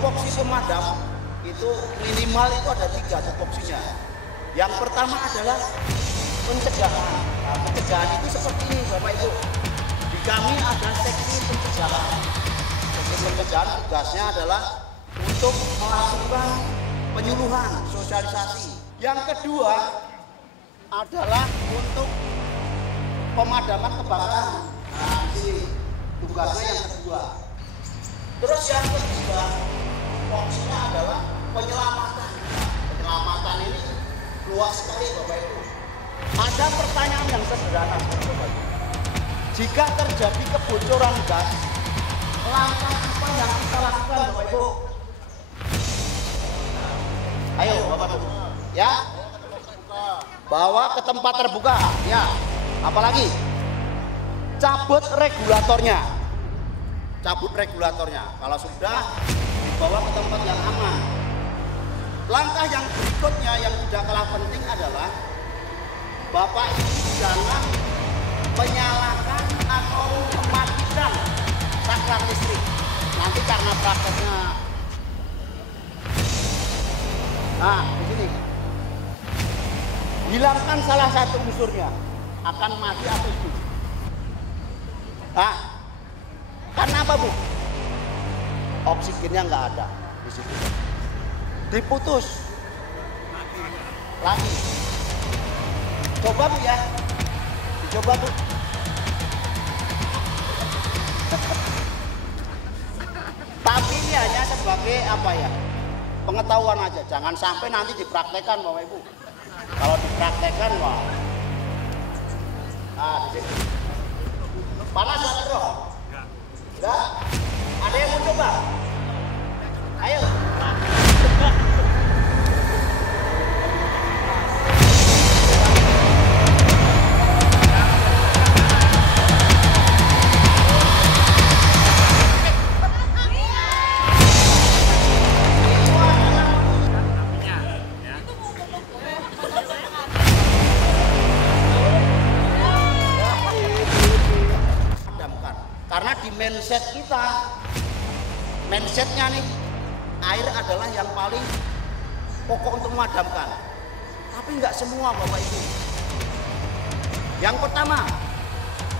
tupoksi pemadam itu minimal itu ada 3 tupoksinya. Yang pertama adalah pencegahan. Nah, pencegahan itu seperti ini Bapak Ibu. Di kami ada seksi pencegahan. Seksi pencegahan tugasnya adalah untuk melakukan penyuluhan, sosialisasi. Yang kedua adalah untuk pemadaman kebakaran. Nah, ini tugasnya yang kedua. Terus yang ketiga, fungsinya adalah penyelamatan. Penyelamatan ini luas sekali Bapak Ibu. Ada pertanyaan yang sederhana Bapak Ibu. Jika terjadi kebocoran gas, langkah apa yang kita lakukan Bapak Ibu? Ayo Bapak Ibu, ya. Bawa ke tempat terbuka, ya. Apalagi cabut regulatornya. Cabut regulatornya. Kalau sudah, dibawa ke tempat yang aman. Langkah yang berikutnya yang tidak kalah penting adalah Bapak Ibu jangan menyalakan atau mematikan saklar listrik. Nanti karena prakteknya. Nah, di sini. Hilangkan salah satu unsurnya, akan mati atau hidup. Nah, karena apa Bu? Oksigennya nggak ada di situ. Diputus lagi. Coba Bu ya, dicoba Bu. Tapi ini hanya sebagai apa ya? Pengetahuan aja, jangan sampai nanti dipraktekkan Bapak Ibu. Kalau dipraktekkan, wah. Nah, di sini. Panas atau bro? Enggak? Ada yang mau coba? Ayo. Karena di mindset kita, mindsetnya nih, air adalah yang paling pokok untuk memadamkan. Tapi nggak semua Bapak Ibu. Yang pertama,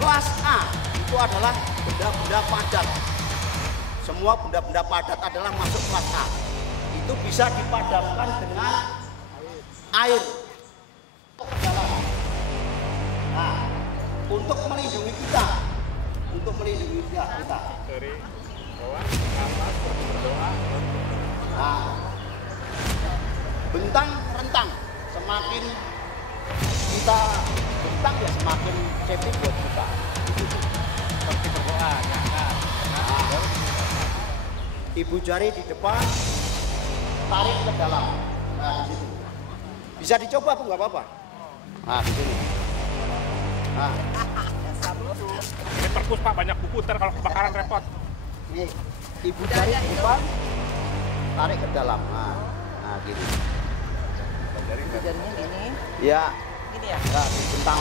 kelas A itu adalah benda-benda padat. Semua benda-benda padat adalah masuk kelas A. Itu bisa dipadamkan dengan air. Nah, untuk melindungi kita. Untuk melindungi kita. Dari bawah, atas, berdoa. Nah, bentang rentang, semakin kita bentang ya semakin safety buat kita. Seperti berdoa, ya kan? Nah, ibu jari di depan, tarik ke dalam. Nah, di situ. Bisa dicoba Bu, nggak apa-apa. Nah, di sini. Nah. Ini perpus Pak, banyak buku, ntar kalau kebakaran repot. Ini ibu jari di depan, tarik ke dalam. Nah gini. Jarinya gini. Ya. Gini ya? Ya, bentang.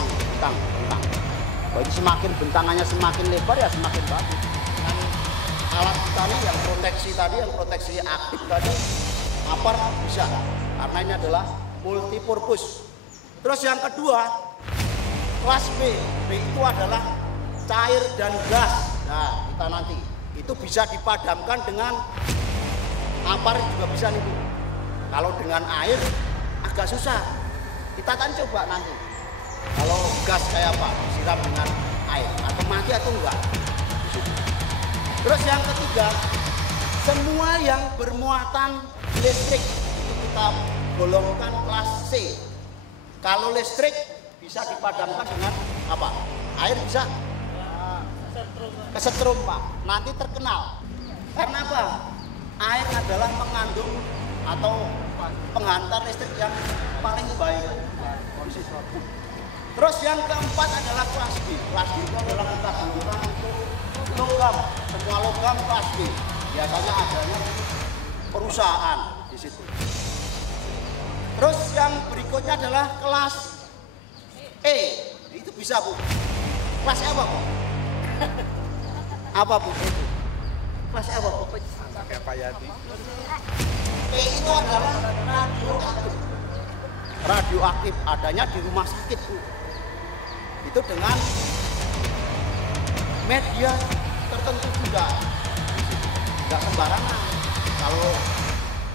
Jadi semakin bentangannya semakin lebar ya semakin bagus. Dengan alat kita ini yang proteksi aktif tadi, apar bisa. Karena ini adalah multi purpose. Terus yang kedua, kelas B. B itu adalah cair dan gas. Nah, kita nanti itu bisa dipadamkan dengan apar juga bisa nih Bu. Kalau dengan air agak susah. Kita akan coba nanti. Kalau gas kayak apa? Siram dengan air atau mati atau enggak. Terus yang ketiga, semua yang bermuatan listrik itu kita golongkan kelas C. Kalau listrik bisa dipadamkan dengan apa? Air bisa? Kesetrum Pak, nanti terkenal. Karena apa? Air adalah mengandung atau penghantar listrik yang paling baik. Terus yang keempat adalah kelas B. Kelas B itu adalah kita gunakan untuk logam. Semua logam kelas B. Biasanya adanya perusahaan di situ. Terus yang berikutnya adalah kelas E. Itu bisa Bu. Kelas E apa Bu? Apa Bu itu? Kelas E apa Bu? Kayak Pak Yadi. P itu adalah radioaktif. Radioaktif adanya di rumah sakit, Bu. Itu dengan media tertentu juga. Nggak sembarangan kalau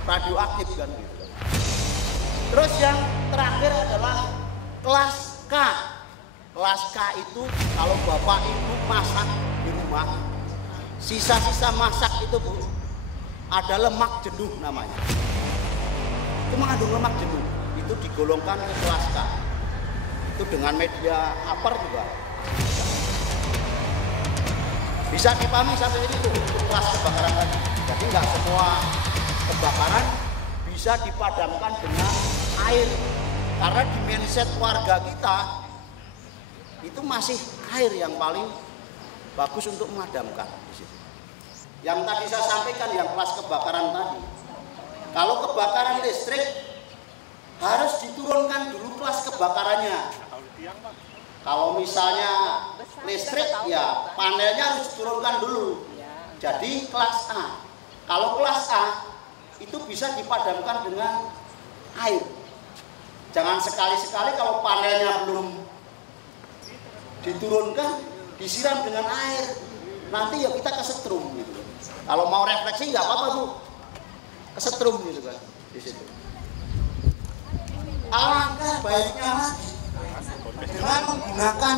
radioaktif kan gitu. Terus yang terakhir adalah kelas K. Kelas K itu kalau bapak ibu masak di rumah, sisa-sisa masak itu, Bu, ada lemak jenuh namanya. Itu mengandung lemak jenuh. Itu digolongkan ke kelas K. Itu dengan media apar juga. Bisa dipahami sampai ini tuh kelas kebakaran tadi. Jadi nggak semua kebakaran bisa dipadamkan dengan air, karena di mindset warga kita itu masih air yang paling bagus untuk memadamkan di situ. Yang tadi saya sampaikan yang kelas kebakaran tadi, kalau kebakaran listrik harus diturunkan dulu kelas kebakarannya. Kalau misalnya listrik ya panelnya harus diturunkan dulu. Jadi kelas A. Kalau kelas A itu bisa dipadamkan dengan air. Jangan sekali-sekali kalau panelnya belum diturunkan disiram dengan air. Nanti ya kita kesetrum gitu. Kalau mau refleksi nggak apa-apa, Bu. Kesetrum gitu kan di situ. Alangkah baiknya dengan menggunakan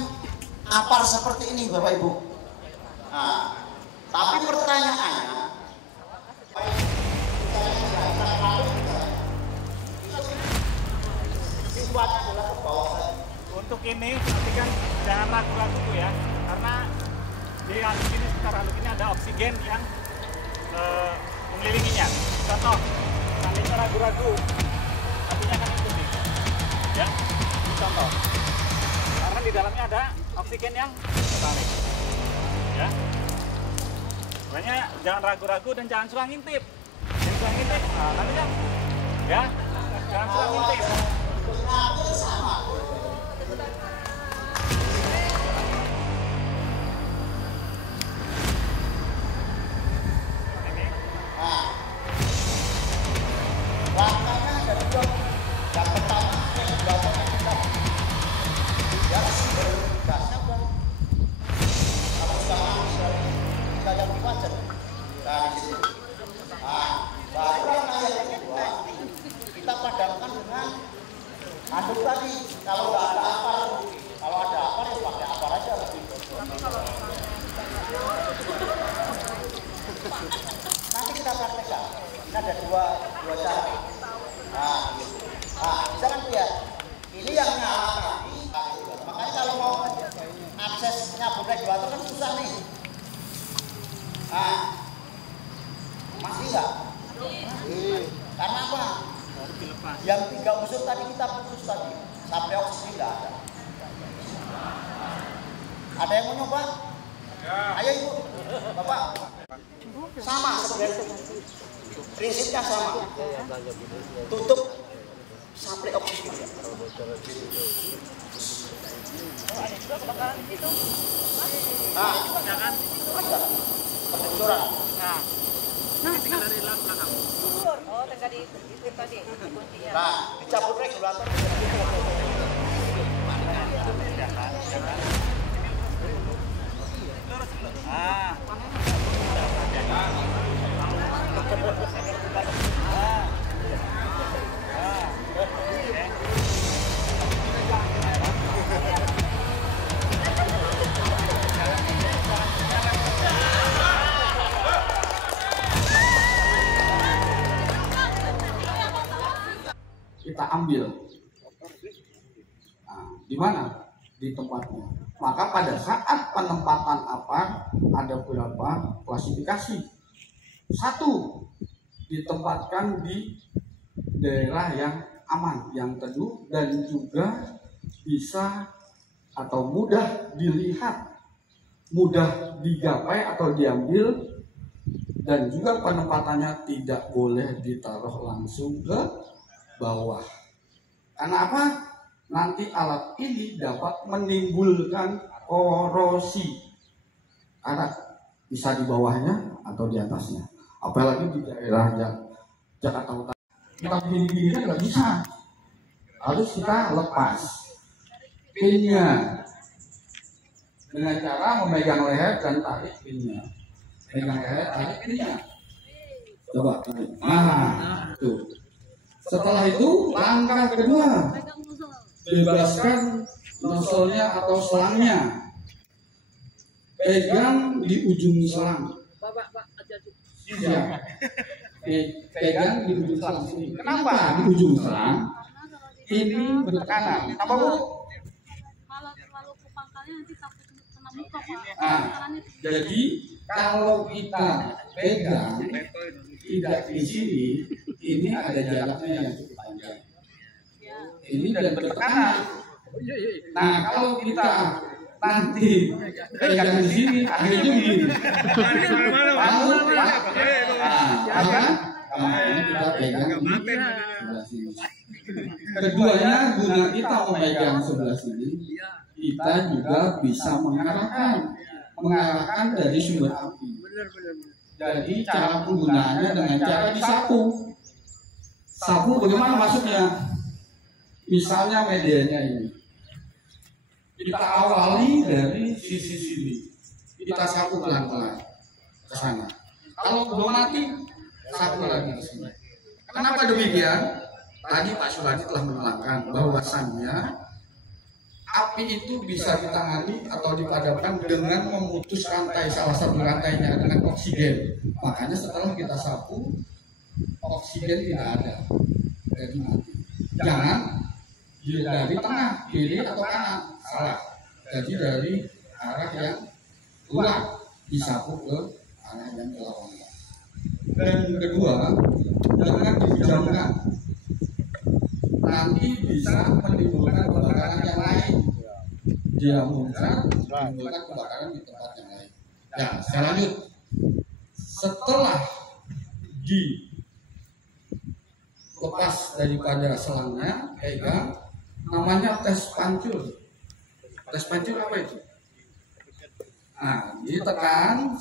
apar seperti ini, Bapak Ibu. Nah, tapi pertanyaannya, untuk ini perhatikan jangan ragu-ragu tuh ya, karena di handuk ini, sekitar handuk ini ada oksigen yang mengelilinginya. Contoh, seandainya ragu-ragu, artinya kan itu nih, ya. Contoh, karena di dalamnya ada oksigen yang tertarik, ya. Makanya jangan ragu-ragu dan jangan suka ngintip. Jangan suka ngintip, nah, nanti kan, ya, jangan suka ngintip. Kita padamkan dengan handuk tadi. Kalau nggak ada apar, kalau ada apar ya pakai apar aja lebih. Nanti kita praktekkan. Ini ada dua cara. Misalkan ya, ini yang nyala tadi. Makanya kalau mau aksesnya regulator kan susah nih. Masih nggak? Karena apa? Yang 3 unsur tadi kita putus tadi, sampai oksigen nggak ada. Ada yang mau nyoba? Ya. Ayo Ibu, Bapak. Sama sebenarnya. Prinsipnya sama. Tutup sampai oksigen. Ada juga kebakaran itu. Jangan. Kebocoran. Tinggal dari belakang. Oh, tinggal di tadi. Nah, dicabut regulator. Kita ambil, di mana? Di tempatnya. Maka pada saat penempatan apar ada beberapa klasifikasi. 1, ditempatkan di daerah yang aman, yang teduh dan juga bisa atau mudah dilihat, mudah digapai atau diambil, dan juga penempatannya tidak boleh ditaruh langsung ke bawah. Karena apa? Nanti alat ini dapat menimbulkan korosi. Karena bisa di bawahnya atau di atasnya. apalagi di daerah Jakarta Utara. Kita begini-begini kan nggak bisa, harus kita lepas pinnya dengan cara memegang leher dan tarik pinnya. Pegang leher, tarik pinnya. Coba tarik. Nah, tuh. Setelah itu langkah kedua, bebaskan nozzle-nya atau selangnya. Pegang di ujung selang. Iya. Pegang di ujung selang sini. Kenapa di ujung selang? Ini bertekanan. Apa Bu? Kalau ke pangkalnya nanti takut kena muka Pak. Nah, jadi kalau kita pegang tidak di sini, ini ada jaraknya yang cukup panjang. Ini dan bertekanan. Nah, kalau kita nanti pegang di sini, akhirnya begini. Lalu, ini kita pegang sebelah sini. Keduanya, guna kita memegang sebelah sini, kita juga bisa mengarahkan dari sumber api. Jadi cara penggunaannya dengan cara disapu. Sapu bagaimana maksudnya? Misalnya medianya ini, kita awali dari sisi sini, kita sapu pelan-pelan ke sana. Kalau belum mati, sapu lagi ke sini. Kenapa demikian? Tadi Pak Suradi telah menerangkan bahwasannya api itu bisa ditangani atau dipadamkan dengan memutus rantai, salah satu rantainya dengan oksigen. Makanya setelah kita sapu, oksigen tidak ada, jadi mati. Jangan dari tengah, kiri atau kanan, salah. Jadi dari arah yang luar disapu ke arah yang berlawanan. Dan kedua, jangan dipejamkan. Nanti bisa menimbulkan kebakaran yang lain. Dia muncrat, menimbulkan kebakaran di tempat yang lain. Ya, saya lanjut. Setelah dilepas daripada selangnya, pegang, namanya tes pancur. Tes pancur apa itu? Nah, ditekan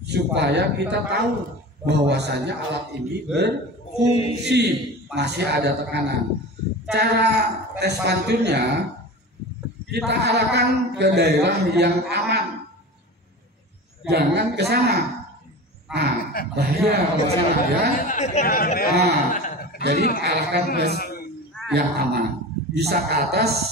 supaya kita tahu bahwasanya alat ini berfungsi, masih ada tekanan. Cara tes pancurnya, kita arahkan ke daerah yang aman, jangan ke sana. Nah, bahaya kalau sana ya. Nah, jadi arahkan ke yang aman. Bisa ke atas,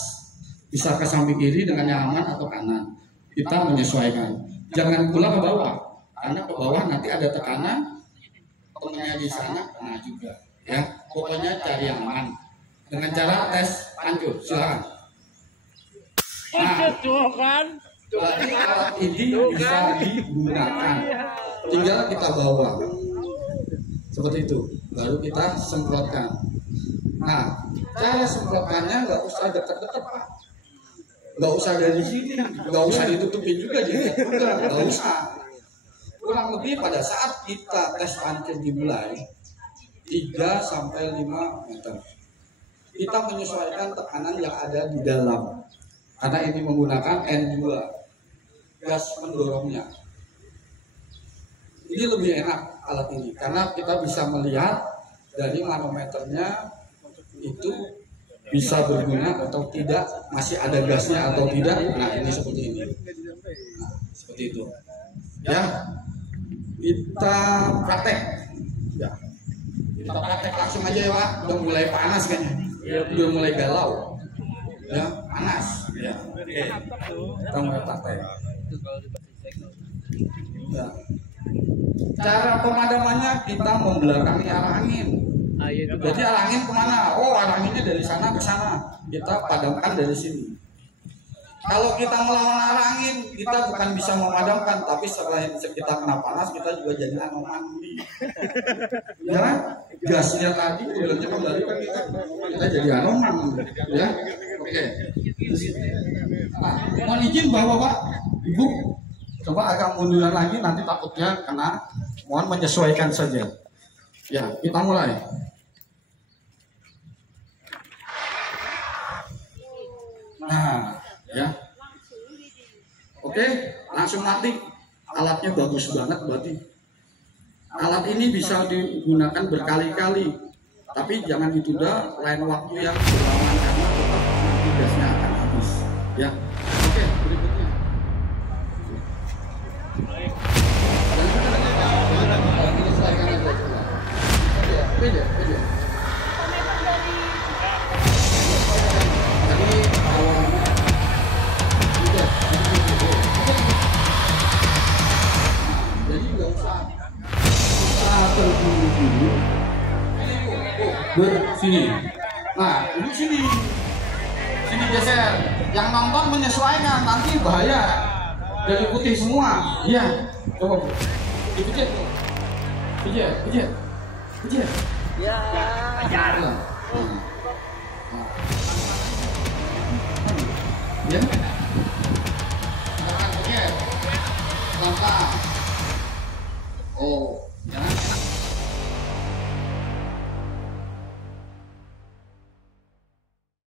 bisa ke samping kiri dengan yang aman atau kanan. Kita menyesuaikan. Jangan pula ke bawah, karena ke bawah nanti ada tekanan, temennya di sana kena juga. Ya, pokoknya cari yang aman. Dengan cara tes pancur, silakan. Nah, berarti alat ini bisa digunakan. Tinggal kita bawa seperti itu, baru kita semprotkan. Nah, cara semprotkannya nggak usah dekat-dekat Pak, nggak usah dari sini, nggak usah ditutupin juga, nggak usah. Kurang lebih pada saat kita tes pancur dimulai 3-5 meter, kita menyesuaikan tekanan yang ada di dalam, karena ini menggunakan N2 gas mendorongnya. Ini lebih enak alat ini karena kita bisa melihat dari manometernya itu bisa berguna atau tidak, masih ada gasnya atau tidak. Nah, ini seperti ini. Nah, seperti itu. Ya, kita praktek. Ya, kita praktek langsung aja ya Pak. Udah mulai panas kayaknya. Udah mulai galau. Ya, panas. Ya, oke. Kita mulai praktek. Ya. Cara pemadamannya kita membelakangi arah angin. Jadi arah angin kemana? Oh, arah anginnya dari sana ke sana. Kita padamkan dari sini. Kalau kita melawan arah angin, kita bukan bisa memadamkan, tapi setelah kita kena panas, kita juga jadi anoman. Ya, gasnya tadi udaranya kembali ke kita jadi anoman. Ya, oke. Nah, mohon izin Bapak, Ibu, coba agak munduran lagi, nanti takutnya kena. Mohon menyesuaikan saja. Ya, kita mulai. Nah, ya. Oke, langsung mati. alatnya bagus banget berarti. Alat ini bisa digunakan berkali-kali, tapi jangan ditunda lain waktu yang berlawanan karena tetap nanti gasnya akan habis. Ya, oke, berikutnya. Beda. Tadi awalnya jadi nggak usah terburu-buru bersini. Nah, ini sini geser. Yang nonton menyesuaikan, nanti bahaya. Jadi putih semua. Iya, coba dipijit. Pijit. Ya. Ya. Oke. Langkah. Oh.